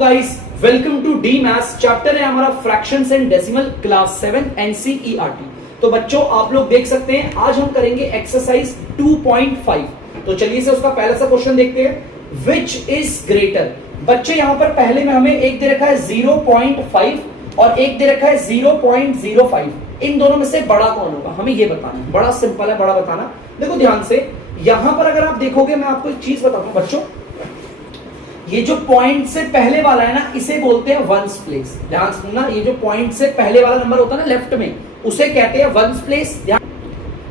Guys welcome to the maths. Chapter है हमारा fractions and decimal, class 7 NCERT. तो बच्चों आप लोग देख सकते हैं आज हम करेंगे एक्सरसाइज 2.5। तो चलिए से उसका पहला सा क्वेश्चन देखते हैं। Which is greater. बच्चे यहां पर पहले में हमें एक दे रखा है 0.5 और एक दे रखा है 0.05। इन दोनों में से बड़ा कौन होगा हमें ये बताना है। बड़ा सिंपल है, बड़ा बताना। देखो ध्यान से यहां पर अगर आप देखोगे, मैं आपको एक चीज बताता हूं बच्चों, ये जो पॉइंट से पहले वाला है ना, इसे बोलते हैं वंस प्लेस। ध्यान से सुनना, ये जो पॉइंट से पहले वाला नंबर होता है ना लेफ्ट में, उसे कहते हैं वंस प्लेस।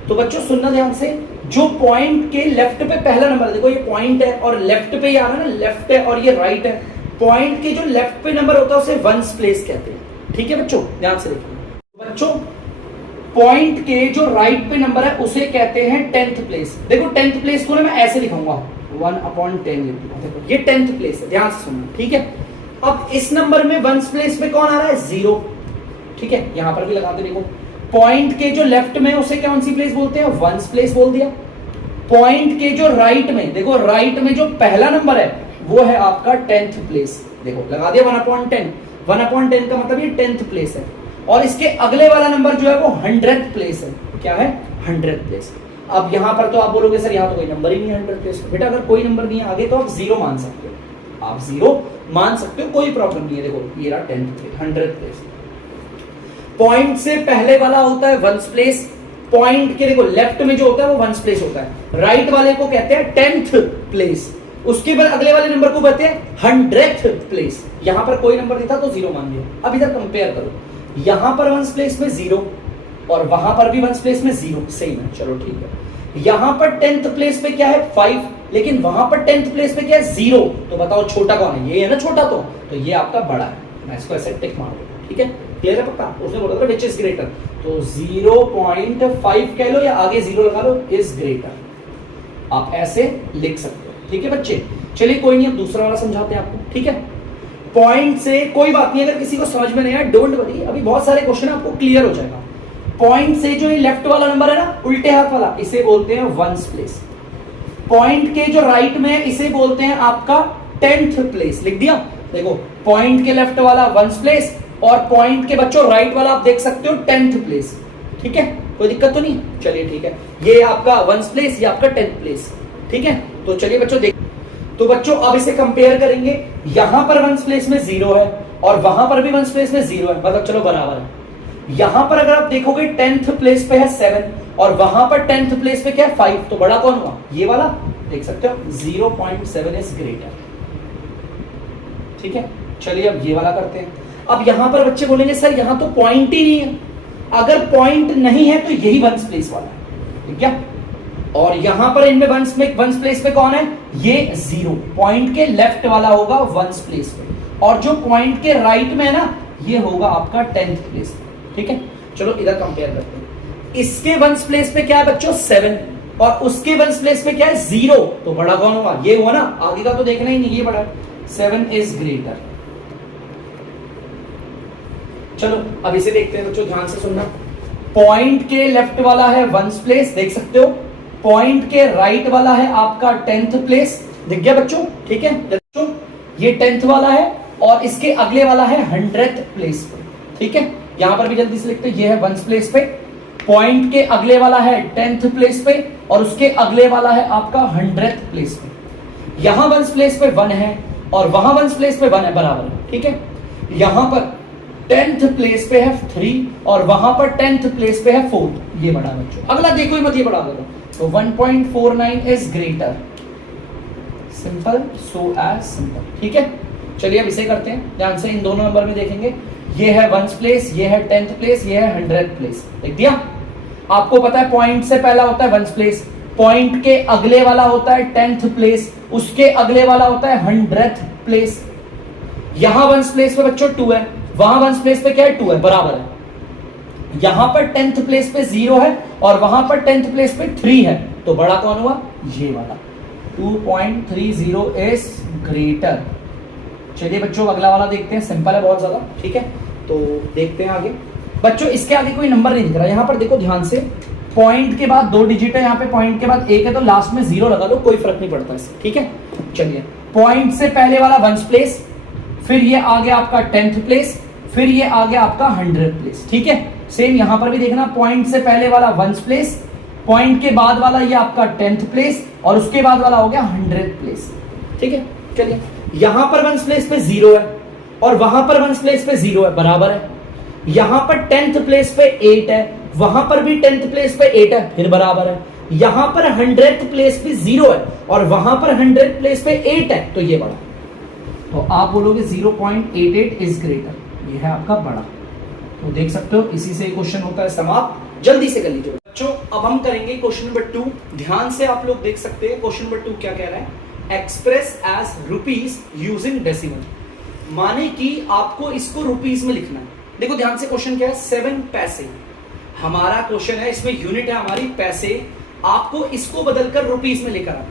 तो बच्चों सुनना ध्यान से, जो पॉइंट के लेफ्ट पे पहला नंबर है, देखो ये पॉइंट है और लेफ्ट पे आ रहा है ना, लेफ्ट है और ये राइट है। पॉइंट के जो लेफ्ट पे नंबर होता है उसे वंस प्लेस कहते हैं। ठीक है बच्चों, ध्यान से देखिए। बच्चों पॉइंट के जो राइट पे नंबर है उसे कहते हैं 10th प्लेस। देखो 10th प्लेस को ना मैं ऐसे लिखूंगा 1/10 लिख दूंगा। देखो ये 10th प्लेस है, ध्यान से सुनना। ठीक है, अब इस नंबर में वंस प्लेस पे कौन आ रहा है? 0। ठीक है, यहां पर भी लगाते देखो, पॉइंट के जो लेफ्ट में उसे कौन सी प्लेस बोलते हैं? वंस प्लेस बोल दिया। पॉइंट के जो राइट में, देखो राइट में जो पहला नंबर है वो है आपका 10th प्लेस। देखो लगा दिया 1/10। 1/10 का मतलब ये 10th प्लेस है। और इसके अगले वाला नंबर जो है वो 100th प्लेस है। क्या है? 100th place. अब यहां पर तो आप बोलोगे सर यहां तो कोई नंबर ही नहीं है 100th प्लेस। बेटा अगर कोई नंबर नहीं है आगे तो आप 0 मान सकते हो, आप 0 मान सकते हो, कोई प्रॉब्लम नहीं है। देखो ये रहा 100th प्लेस। पॉइंट से पहले वाला होता है वंस प्लेस। पॉइंट के देखो लेफ्ट में जो होता है वो वंस प्लेस होता है। राइट वाले को कहते हैं 10th प्लेस। उसके बाद अगले वाले नंबर को कहते हैं 100th प्लेस। यहां पर कोई नंबर नहीं था तो 0 मान लिया। अब इधर कंपेयर करो, यहां पर वंस प्लेस में 0 और वहां पर भी वंस प्लेस में 0, सेम है। चलो ठीक है, यहां पर 10th प्लेस पे क्या है? 5, लेकिन वहां पर 10th प्लेस पे क्या है? 0। तो बताओ छोटा कौन है? ये है ना छोटा, तो ये आपका बड़ा है। मैं इसको ऐसे टिक मार दूंगा। ठीक है, क्लियर है पक्का? उसने बोला था विच इज ग्रेटर, तो 0.5 कह लो या आगे 0 लगा लो, इज ग्रेटर। आप ऐसे लिख सकते हो। ठीक है बच्चे, चलिए कोई नहीं, अब दूसरा वाला समझाते हैं आपको। ठीक है, पॉइंट से कोई बात नहीं, अगर किसी को समझ में नहीं आया डोंट वरी, अभी बहुत सारे क्वेश्चन आपको क्लियर हो जाएगा। पॉइंट से जो ये लेफ्ट वाला नंबर है ना, उल्टे हाथ वाला, इसे बोलते हैं वंस प्लेस। पॉइंट के जो राइट में है इसे बोलते हैं आपका 10th प्लेस। लिख दिया। देखो पॉइंट के लेफ्ट वाला वंस प्लेस और पॉइंट के बच्चों राइट वाला आप देख सकते हो 10th प्लेस। ठीक है, कोई दिक्कत तो नहीं? चलिए ठीक है, ये आपका वंस प्लेस, ये आपका 10th प्लेस। ठीक है, तो चलिए बच्चों देख, तो बच्चों अब इसे कंपेयर करेंगे। यहां पर वंस प्लेस में 0 है और वहां पर भी वंस प्लेस में 0 है, मतलब चलो बराबर है। यहां पर अगर आप देखोगे 10th प्लेस पे है 7 और वहां पर 10th प्लेस पे क्या है? 5। तो बड़ा कौन हुआ? ये वाला। देख सकते हो 0.7 इज ग्रेटर। ठीक है, चलिए अब ये वाला करते हैं। अब यहां पर बच्चे बोलेंगे सर यहां तो पॉइंट ही नहीं है। अगर पॉइंट नहीं है तो यही वंस प्लेस वाला है। ठीक है, और यहां पर इनमें वंस प्लेस पे कौन है? ये 0। पॉइंट के लेफ्ट वाला होगा वंस प्लेस पे, और जो पॉइंट के राइट में है ना, ये होगा आपका 10th प्लेस। ठीक है, चलो इधर कंपेयर करते हैं। इसके वंस प्लेस पे क्या है बच्चों? 7 और उसके वंस प्लेस पे क्या है? 0। तो बड़ा कौन होगा? ये हुआ ना, आगे का तो देखना ही नहीं, ये बड़ा है। 7 इज ग्रेटर। चलो अब इसे देखते हैं बच्चों, ध्यान से सुनना। पॉइंट के लेफ्ट वाला है वंस प्लेस, देख सकते हो। पॉइंट के राइट वाला है आपका 10th प्लेस। दिख गया बच्चों? ठीक है बच्चों, ये 10th वाला है और इसके अगले वाला है 100th प्लेस पे। ठीक है, यहां पर भी जल्दी से लिखते हैं, ये है वंस प्लेस पे। पॉइंट के अगले वाला है 10th प्लेस पे और उसके अगले वाला है आपका 100th प्लेस पे। यहां वंस प्लेस पे 1 है और वहां वंस प्लेस पे 1 है, बराबर है। ठीक है, यहां पर 10th प्लेस पे है 3 और वहां पर 10th प्लेस पे है 4। ये बड़ा बच्चों, अगला देखो ही मत, ये बड़ा दो। तो 1.49 is greater. Simple, so as simple. ठीक है, चलिए अब इसे करते हैं। ध्यान से इन दोनों नंबर में देखेंगे, ये है वंस प्लेस, ये है 10th प्लेस, ये है 100th प्लेस। देख दिया? आपको पता है पॉइंट से पहला होता है वंस प्लेस, पॉइंट के अगले वाला होता है 10th प्लेस, उसके अगले वाला होता है 100th प्लेस। यहां वंस प्लेस पे बच्चों 2 है, वहां वंस प्लेस पे क्या है? 2 है, बराबर है। यहां पर 10th प्लेस पे 0 है और वहां पर 10th प्लेस पे 3 है, तो बड़ा कौन हुआ? ये वाला। 2.30 इज ग्रेटर। चलिए बच्चों अगला वाला देखते हैं, सिंपल है बहुत ज्यादा। ठीक है, तो देखते हैं आगे। बच्चों इसके आगे कोई नंबर नहीं दिख रहा, यहां पर देखो ध्यान से, पॉइंट के बाद 2 डिजिट है, यहाँ पे पॉइंट के बाद 1 है, तो लास्ट में 0 लगा दो, कोई फर्क नहीं पड़ता इससे। ठीक है, चलिए पॉइंट से पहले वाला वंस प्लेस, फिर ये आ गया आपका 10th प्लेस, फिर ये आ गया आपका 100th प्लेस। ठीक है, सेम यहां पर भी देखना, पॉइंट से पहले वाला 1st प्लेस, पॉइंट के बाद वाला ये आपका 10th प्लेस, और उसके बाद वाला हो गया 100th प्लेस। ठीक है, चलिए यहां पर 1st प्लेस पे 0 है और वहां पर 1st प्लेस पे 0 है, बराबर है। यहां पर 10th प्लेस पे 8 है, वहां पर भी 10th प्लेस पे 8 है, फिर बराबर है। यहां पर 100th प्लेस पे 0 है और वहां पर 100th प्लेस पे 8 है, तो ये बड़ा। तो आप बोलोगे 0.88 इज ग्रेटर, ये है आपका बड़ा। तो देख सकते हो, इसी से क्वेश्चन होता है समाप्त। जल्दी से कर लीजिए बच्चों। अब हम करेंगे क्वेश्चन नंबर 2। ध्यान से आप लोग देख सकते हैं क्वेश्चन नंबर 2 क्या कह रहा है, express as rupees using decimal. माने कि आपको इसको रुपीज में लिखना है। देखो ध्यान से, क्वेश्चन क्या है, 7 पैसे हमारा क्वेश्चन है, इसमें यूनिट है हमारी पैसे, आपको इसको बदलकर रुपीज में लेकर आना है।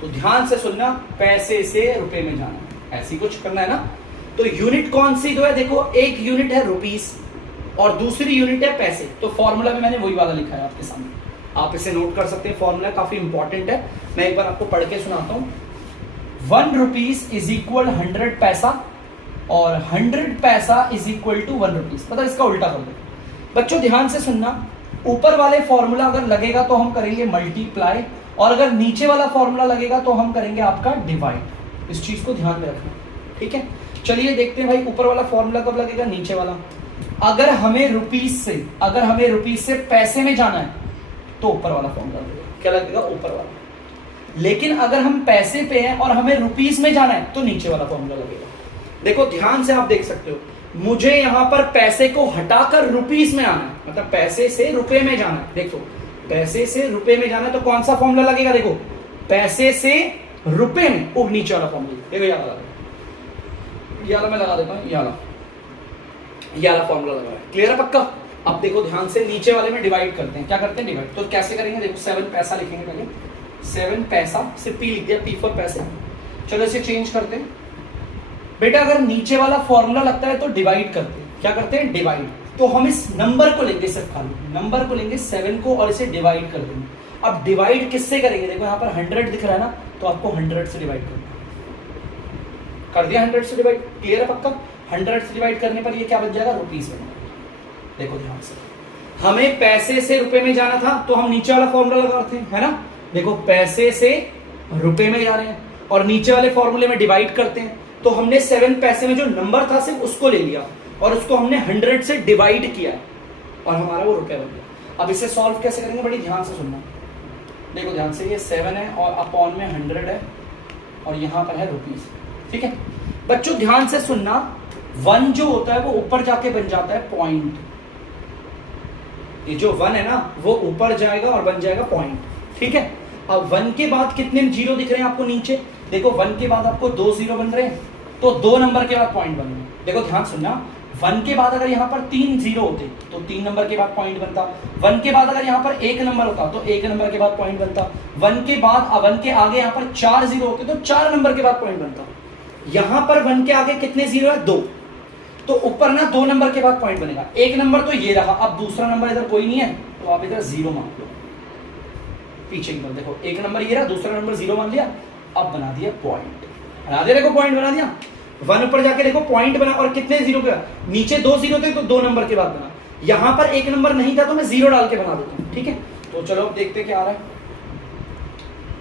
तो ध्यान से सुनना, पैसे से रुपए में जाना है, ऐसी कुछ करना है ना। तो यूनिट कौन सी दो है, देखो एक यूनिट है रुपीस और दूसरी यूनिट है पैसे। तो फॉर्मूला में मैंने वही वाला लिखा है आपके सामने, आप इसे नोट कर सकते हैं। फॉर्मूला काफी इंपॉर्टेंट है, मैं एक बार आपको पढ़ के सुनाता हूं। 1 रुपीज इज इक्वल 100 पैसा और 100 पैसा इज इक्वल टू 1 रुपीज। मतलब इसका उल्टा कर दो बच्चों। ध्यान से सुनना, ऊपर वाले फॉर्मूला अगर लगेगा तो हम करेंगे मल्टीप्लाई, और अगर नीचे वाला फॉर्मूला लगेगा तो हम करेंगे आपका डिवाइड। इस चीज को ध्यान में रखना, ठीक है। चलिए देखते हैं भाई, ऊपर वाला फॉर्मूला कब लगेगा, नीचे वाला। अगर हमें रुपीज से पैसे में जाना है तो ऊपर वाला फॉर्मूला लगेगा। क्या लगेगा, ऊपर वाला। लेकिन अगर हम पैसे पे हैं और हमें रुपीज में जाना है तो नीचे वाला फॉर्मूला लगेगा। देखो ध्यान से आप देख सकते हो, मुझे यहां पर पैसे को हटाकर रुपीज में आना है, मतलब पैसे से रुपए में जाना है। देखो पैसे से रुपए में जाना है तो कौन सा फॉर्मूला लगेगा, देखो पैसे से रुपए में, वो नीचे वाला फॉर्मूला। देखो याला मैं लगा देता हूं, याला फॉर्मूला लगा है। क्लियर है पक्का। अब देखो ध्यान से, नीचे वाले में डिवाइड करते हैं। क्या करते हैं, डिवाइड। तो कैसे करेंगे, देखो 7 पैसा लिखेंगे पहले, 7 पैसा से पी लिख दिया, पी फॉर पैसे। चलो इसे चेंज करते हैं बेटा। अगर नीचे वाला फॉर्मूला लगता है तो डिवाइड करते हैं। क्या करते हैं, डिवाइड। तो हम इस नंबर को लेंगे, सिर्फ खाली नंबर को लेंगे 7 को, और इसे डिवाइड कर देंगे। अब डिवाइड किससे करेंगे, देखो यहाँ पर 100 दिख रहा है ना, तो आपको 100 से डिवाइड करना। कर दिया 100 से डिवाइड। क्लियर है पक्का। 100 से डिवाइड करने पर ये क्या बन जाएगा, रुपीज में। देखो ध्यान से, हमें पैसे से रुपए में जाना था तो हम नीचे वाला फॉर्मूला लगाते हैं, है ना। देखो पैसे से रुपए में जा रहे हैं और नीचे वाले फॉर्मूले में डिवाइड करते हैं। तो हमने 7 पैसे में जो नंबर था सिर्फ उसको ले लिया और उसको हमने 100 से डिवाइड किया और हमारा वो रुपया बन गया। अब इसे सॉल्व कैसे करेंगे, बड़ी ध्यान से सुनना। देखो ध्यान से, ये 7 है और अपॉन में 100 है और यहाँ पर है रुपीज। ठीक है बच्चों, ध्यान से सुनना। 1 जो होता है वो ऊपर जाके बन जाता है पॉइंट। ये जो 1 है ना वो ऊपर जाएगा और बन जाएगा पॉइंट। ठीक है। अब 1 के बाद कितने जीरो दिख रहे हैं आपको नीचे, देखो 1 के बाद आपको 2 जीरो बन रहे हैं, तो 2 नंबर के बाद पॉइंट बन रहे हैं। देखो ध्यान सुनना, 1 के बाद अगर यहाँ पर 3 जीरो होते तो 3 नंबर के बाद पॉइंट बनता। 1 के बाद अगर यहाँ पर 1 नंबर होता तो 1 नंबर के बाद पॉइंट बनता। 1 के बाद 1 के आगे यहाँ पर 4 जीरो होते तो 4 नंबर के बाद पॉइंट बनता। यहाँ पर 1 के आगे कितने जीरो है, 2, तो ऊपर ना 2 नंबर के बाद पॉइंट बनेगा। 1 नंबर तो ये रहा, अब दूसरा नंबर इधर कोई नहीं है तो आप इधर 0 मान लो, पीछे की तरफ। देखो 1 नंबर ये रहा, दूसरा नंबर 0 मान लिया, अब बना दिया पॉइंट। बना दिया, देखो पॉइंट बना दिया। 1 ऊपर जाके देखो पॉइंट बना, और कितने जीरो के, नीचे 2 जीरो थे तो 2 नंबर के बाद बना। यहां पर 1 नंबर नहीं था तो मैं 0 डाल के बना देता हूं। ठीक है, तो चलो अब देखते क्या आ रहा है,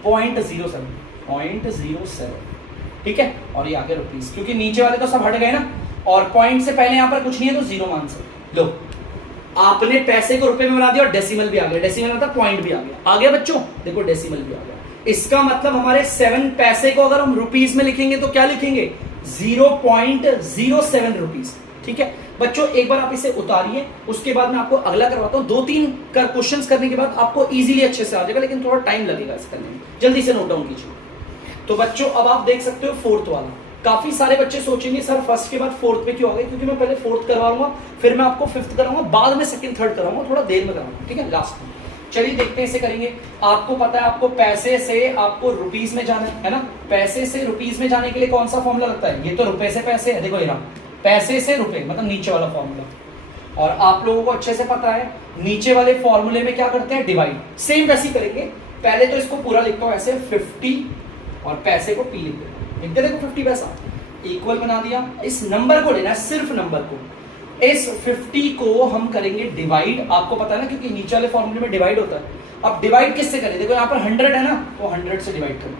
0.07। ठीक है, और ये आगे रुपीज, क्योंकि नीचे वाले तो सब हट गए ना, और पॉइंट से पहले यहां पर कुछ नहीं है तो 0 मान सकते। लो आपने पैसे को रुपए में बना दिया और डेसिमल भी आ गया। डेसिमल मतलब पॉइंट भी आ गया बच्चों। देखो डेसिमल भी आ गया। इसका मतलब हमारे 7 पैसे को अगर हम रुपीज में लिखेंगे तो क्या लिखेंगे, 0.07 रुपीज। ठीक है बच्चों, एक बार आप इसे उतारिए, उसके बाद मैं आपको अगला करवाता हूं। 2-3 क्वेश्चंस करने के बाद आपको इजीली अच्छे से आ जाएगा, लेकिन थोड़ा टाइम लगेगा इस करने में। जल्दी से नोट डाउन कीजिए। तो बच्चों अब आप देख सकते हो 4th वाला। काफी सारे बच्चे सोचेंगे सर फर्स्ट के बाद 4th पे क्यों आ गए, क्योंकि मैं पहले 4th करवाऊंगा, फिर मैं आपको 5th कराऊंगा, बाद में 2nd 3rd कराऊंगा, थोड़ा देर में कराऊंगा। ठीक है, लास्ट में। चलिए देखते हैं इसे करेंगे। आपको पता है, आपको पैसे से आपको रुपीज में जाना है ना। पैसे से रुपीज में जाने के लिए कौन सा फॉर्मूला लगता है, ये तो रुपए से पैसे है। देखो ये रहा, पैसे से रुपए मतलब नीचे वाला फॉर्मूला। और आप लोगों को अच्छे से पता है नीचे वाले फॉर्मूले में क्या करते हैं, डिवाइड। सेम वैसे करेंगे। पहले तो इसको पूरा लिखता हूं ऐसे 50 और पैसे को पी लिखते हैं। देखो 50 पैसा, इक्वल बना दिया। इस नंबर को लेना है, सिर्फ नंबर को। इस 50 को हम करेंगे डिवाइड, आपको पता है ना क्योंकि नीचे वाले फॉर्मूले में डिवाइड होता है। अब डिवाइड किससे करें, देखो यहाँ पर 100 है ना, तो 100 से डिवाइड करें।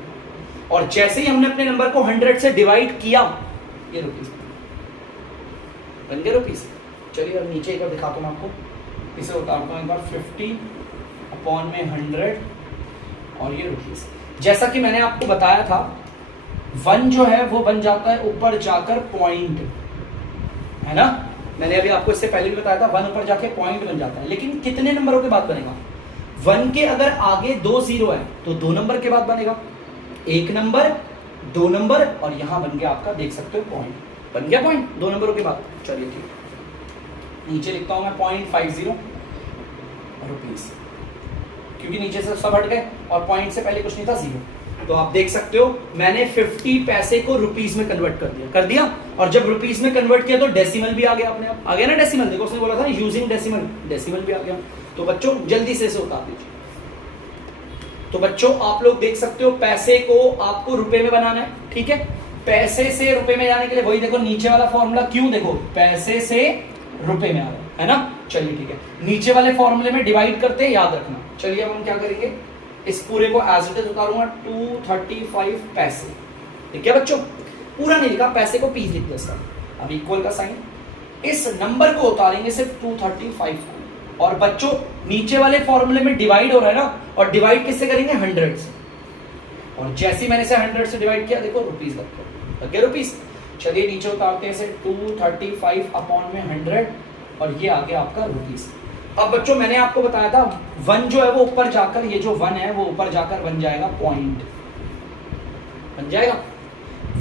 और जैसे ही हमने अपने नंबर को 100 से डिवाइड किया, ये रुपीस बन गया रुपीस। चलिए अब नीचे एक बार दिखाता हूँ आपको, इसे उतारता हूँ एक बार। 50/100 और ये रुपीस। जैसा कि मैंने आपको बताया था, 1 जो है वो बन जाता है ऊपर जाकर पॉइंट, है ना। मैंने अभी आपको इससे पहले भी बताया था, 1 ऊपर जाके पॉइंट बन जाता है। लेकिन कितने नंबरों के बाद बनेगा, 1 के अगर आगे 2 0 है तो 2 नंबर के बाद बनेगा, 1 नंबर, 2 नंबर, और यहां बन गया आपका, देख सकते हो पॉइंट, बन गया पॉइंट 2 नंबरों के बाद। चलिए ठीक, नीचे लिखता हूं मैं 0.50 रुपीस, क्योंकि नीचे से सब हट गए और पॉइंट से पहले कुछ नहीं था, 0। तो आप देख सकते हो मैंने 50 पैसे को रुपीस में कन्वर्ट कर दिया। और जब रुपीस में कन्वर्ट किया तो डेसिमल भी आ गया, अपने आप आ गया ना डेसिमल। देखो उसने बोला था यूजिंग डेसिमल, डेसिमल भी आ गया। तो बच्चों जल्दी से इसे उतार दीजिए। तो बच्चों आप लोग देख सकते हो, पैसे को आपको रुपए में बनाना है, ठीक है। पैसे से रुपए में जाने के लिए वही देखो नीचे वाला फॉर्मूला, क्यों, देखो पैसे से रुपए में आ रहा है ना। चलिए ठीक है, नीचे वाले फॉर्मूले में डिवाइड करते हैं, याद रखना। चलिए अब हम क्या करेंगे, इस पूरे को एज इट इज उतारूंगा, 235 पैसे, ठीक है बच्चों। पूरा नहीं लिखा, पैसे को पीस लिख दिया इसका। अब इक्वल का साइन, इस नंबर को उतारेंगे सिर्फ 235 को। और बच्चों नीचे वाले फॉर्मूले में डिवाइड हो रहा है ना, और डिवाइड किससे करेंगे, 100 से। और जैसे मैंने इसे 100 से डिवाइड किया, देखो रुपीस लग गया रुपीस। चलिए नीचे उतारते हैं इसे, 235/100 और ये आ गया आपका रुपीस। अब बच्चों मैंने आपको बताया था 1 जो है वो ऊपर जाकर, ये जो 1 है वो ऊपर जाकर बन जाएगा पॉइंट, बन जाएगा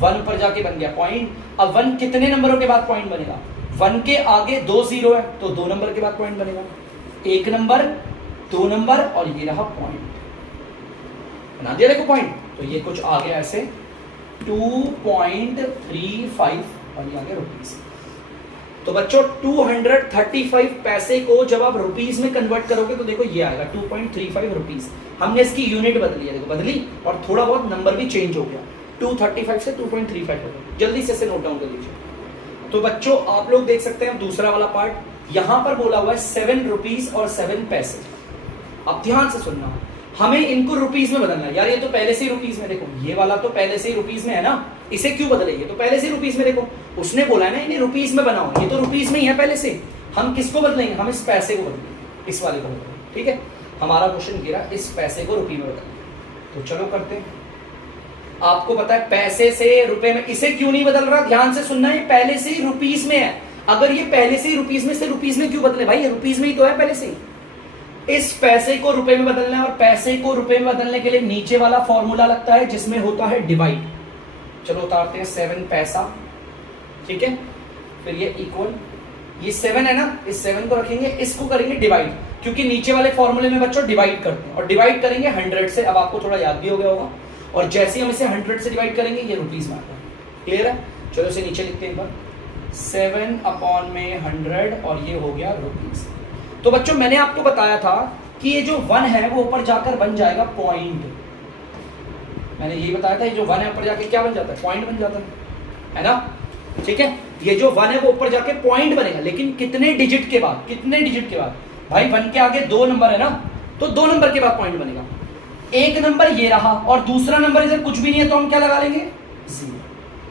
1 ऊपर जाके बन गया पॉइंट। अब 1 कितने नंबरों के बाद पॉइंट बनेगा, 1 के आगे 2 0 है तो 2 नंबर के बाद पॉइंट बनेगा, 1 नंबर, 2 नंबर, और ये रहा पॉइंट, बना दिया देखो पॉइंट। तो ये कुछ आ गया ऐसे 2.35 और ये आ गया रुपीस। तो बच्चों 235 पैसे को जब आप रुपीस में कन्वर्ट करोगे तो देखो ये आएगा 2.35 रुपीस। हमने इसकी यूनिट बदली है, देखो बदली, और थोड़ा बहुत नंबर भी चेंज हो गया, 235 से 2.35 हो गया। जल्दी से इसे नोट डाउन कर लीजिए। तो बच्चों आप लोग देख सकते हैं दूसरा वाला पार्ट, यहां पर बोला हुआ है 7 रुपीस और 7 पैसे। अब ध्यान से सुनना, हमें इनको रुपीस में बदलना है। यार ये तो पहले से ही रुपीस में, देखो ये वाला तो पहले से ही रुपीस में है ना, इसे क्यों बदले, ये तो पहले से रुपीस में। देखो उसने बोला है ना इन्हें रुपीस में बनाओ, ये तो रुपीस में ही है पहले से। हम किसको बदलेंगे, हम इस पैसे को बदलेंगे, इस वाले को बदलेंगे, ठीक है। हमारा क्वेश्चन गिरा इस पैसे को रुपये में बदलेंगे। तो चलो करते हैं। आपको पता है पैसे से रुपए में, इसे क्यों नहीं बदल रहा, ध्यान से सुनना, ये पहले से ही रुपीस में है। अगर ये पहले से ही रुपीस में से रुपीस में क्यों बदले, भाई ये रुपीस में ही तो है पहले से ही। इस पैसे को रुपए में बदलना है, और पैसे को रुपए में बदलने के लिए नीचे वाला फॉर्मूला लगता है जिसमें होता है डिवाइड। चलो उतारते हैं 7 पैसा, ठीक है। फिर ये इक्वल, ये 7 है ना, इस 7 को रखेंगे, इसको करेंगे डिवाइड, क्योंकि नीचे वाले फॉर्मूले में बच्चों डिवाइड करते हैं, और डिवाइड करेंगे 100 से। अब आपको थोड़ा याद भी हो गया होगा। और जैसे हम इसे 100 से डिवाइड करेंगे ये रुपीस में आता है, क्लियर है। चलो इसे नीचे लिखते हैं एक बार, 7/100 और ये हो गया रुपीस। तो बच्चों मैंने आपको बताया था कि ये जो 1 है वो ऊपर जाकर बन जाएगा पॉइंट। मैंने यही बताया था, ये जो 1 है ऊपर जाके क्या बन जाता है, पॉइंट बन जाता है ना, ठीक है। ये जो 1 है वो ऊपर जाके पॉइंट बनेगा, लेकिन कितने डिजिट के बाद, कितने डिजिट के बाद, भाई 1 के आगे 2 नंबर है ना, तो 2 नंबर के बाद पॉइंट बनेगा। 1 नंबर ये रहा, और दूसरा नंबर इधर कुछ भी नहीं है तो हम क्या लगा लेंगे, 0।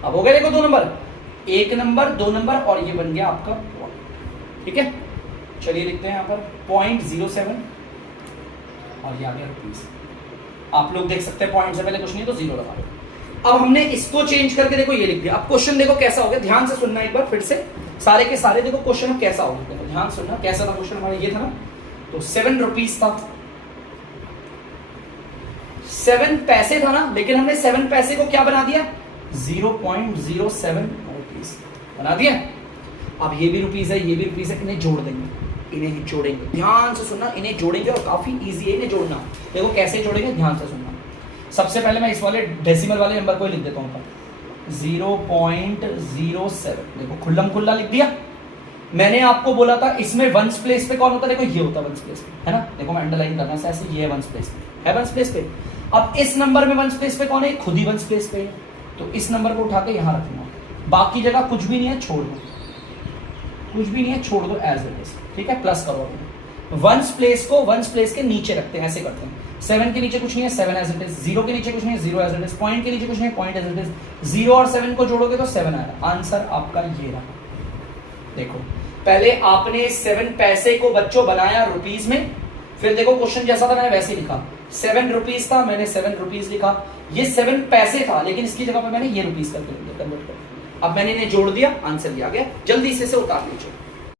अब हो गया देखो 2 नंबर, 1 नंबर, 2 नंबर, और ये बन गया आपका पॉइंट, ठीक है। चलिए लिखते हैं यहाँ पर 0.07 और ये आ गया रुपीस। आप लोग देख सकते हैं पॉइंट से पहले कुछ नहीं तो 0 लगा दो। अब हमने इसको चेंज करके देखो ये लिख दिया। अब क्वेश्चन देखो कैसा हो गया, ध्यान से सुनना एक बार फिर से, सारे के सारे देखो क्वेश्चन कैसा हो गया, देखो ध्यान से सुनना। कैसा था क्वेश्चन हमारा, ये था ना, तो 7 रुपीस था, 7 पैसे था ना, लेकिन हमने 7 पैसे को क्या बना दिया, 0.07 रुपीस बना दिया। अब ये भी रुपीस है, ये भी रुपीस है, इन्हें जोड़ देंगे, इन्हें जोड़ेंगे, ध्यान से सुनना, इन्हें जोड़ेंगे, और काफी इजी है इन्हें जोड़ना। देखो कैसे जोड़ेंगे, ध्यान से सुनना। सबसे पहले मैं इस वाले डेसिमल वाले नंबर को लिख देता हूं, 0.07, देखो खुल्लम खुल्ला लिख दिया। मैंने आपको बोला था इसमें वंस प्लेस पे कौन होता है, देखो ये होता है वंस प्लेस पे, है ना। देखो मैं अंडरलाइन करना है ऐसे, ये है वंस प्लेस पे, है वंस प्लेस पे। अब इस नंबर में वंस प्लेस पे कौन है, खुद ही वंस प्लेस पे है, तो इस नंबर को उठा के यहां रखना, बाकी जगह कुछ भी नहीं है, छोड़ दो, कुछ भी नहीं है, छोड़ दो एज इट इज, ठीक है। प्लस करो, वंस प्लेस को वंस प्लेस के नीचे रखते हैं, ऐसे करते हैं। 7 के नीचे कुछ नहीं है, 7 एज इट इज। 0 के नीचे कुछ नहीं है, 0 एज इट इज। पॉइंट के नीचे कुछ नहीं है, पॉइंट एज इट इज। 0 और 7 को जोड़ोगे तो 7 आएगा। आंसर आपका ये रहा। देखो पहले आपने 7 पैसे को बच्चों बनाया रुपीस में, फिर देखो क्वेश्चन जैसा था मैंने वैसे लिखा। 7 रुपीस था, मैंने 7 रुपीस लिखा। ये 7 पैसे था, लेकिन इसकी जगह पर मैंने ये रुपीस करके कन्वर्ट कर दिया। अब मैंने इन्हें जोड़ दिया, आंसर ये आ गया। जल्दी से उतार लीजिए।